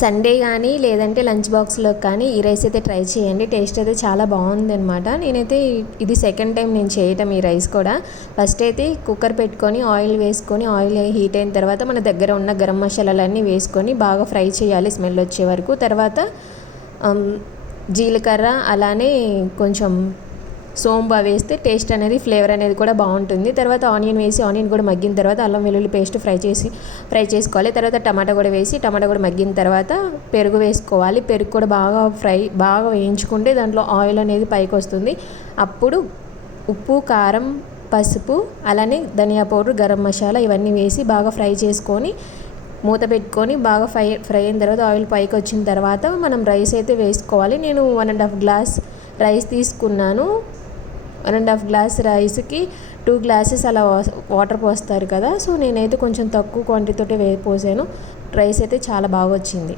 Sunday కానీ లేదంటే lunch బాక్స్లో కానీ ఈ రైస్ అయితే ట్రై చేయండి. టేస్ట్ అయితే చాలా బాగుందనమాట. నేనైతే ఇది సెకండ్ టైం నేను చేయటం ఈ రైస్ కూడా. ఫస్ట్ అయితే కుక్కర్ పెట్టుకొని ఆయిల్ వేసుకొని ఆయిల్ హీట్ అయిన తర్వాత మన దగ్గర ఉన్న గరం మసాలాలన్నీ వేసుకొని బాగా ఫ్రై చేయాలి స్మెల్ వచ్చే వరకు. తర్వాత జీలకర్ర అలానే కొంచెం సోంబా వేస్తే టేస్ట్ అనేది ఫ్లేవర్ అనేది కూడా బాగుంటుంది. తర్వాత ఆనియన్ వేసి ఆనియన్ కూడా మగ్గిన తర్వాత అల్లం వెల్లుల్లి పేస్ట్ ఫ్రై చేసుకోవాలి. తర్వాత టమాటా కూడా వేసి టమాటా కూడా మగ్గిన తర్వాత పెరుగు వేసుకోవాలి. పెరుగు కూడా బాగా వేయించుకుంటే దాంట్లో ఆయిల్ అనేది పైకి వస్తుంది. అప్పుడు ఉప్పు, కారం, పసుపు అలానే ధనియా పౌడర్, గరం మసాలా ఇవన్నీ వేసి బాగా ఫ్రై చేసుకొని మూత పెట్టుకొని బాగా ఫ్రై అయిన తర్వాత ఆయిల్ పైకి వచ్చిన తర్వాత మనం రైస్ అయితే వేసుకోవాలి. నేను 1.5 గ్లాస్ రైస్ తీసుకున్నాను. 1.5 గ్లాస్ రైస్కి 2 గ్లాసెస్ అలా వాటర్ పోస్తారు కదా. సో నేనైతే కొంచెం తక్కువ క్వాంటిటీతో పోసాను. రైస్ అయితే చాలా బాగా వచ్చింది.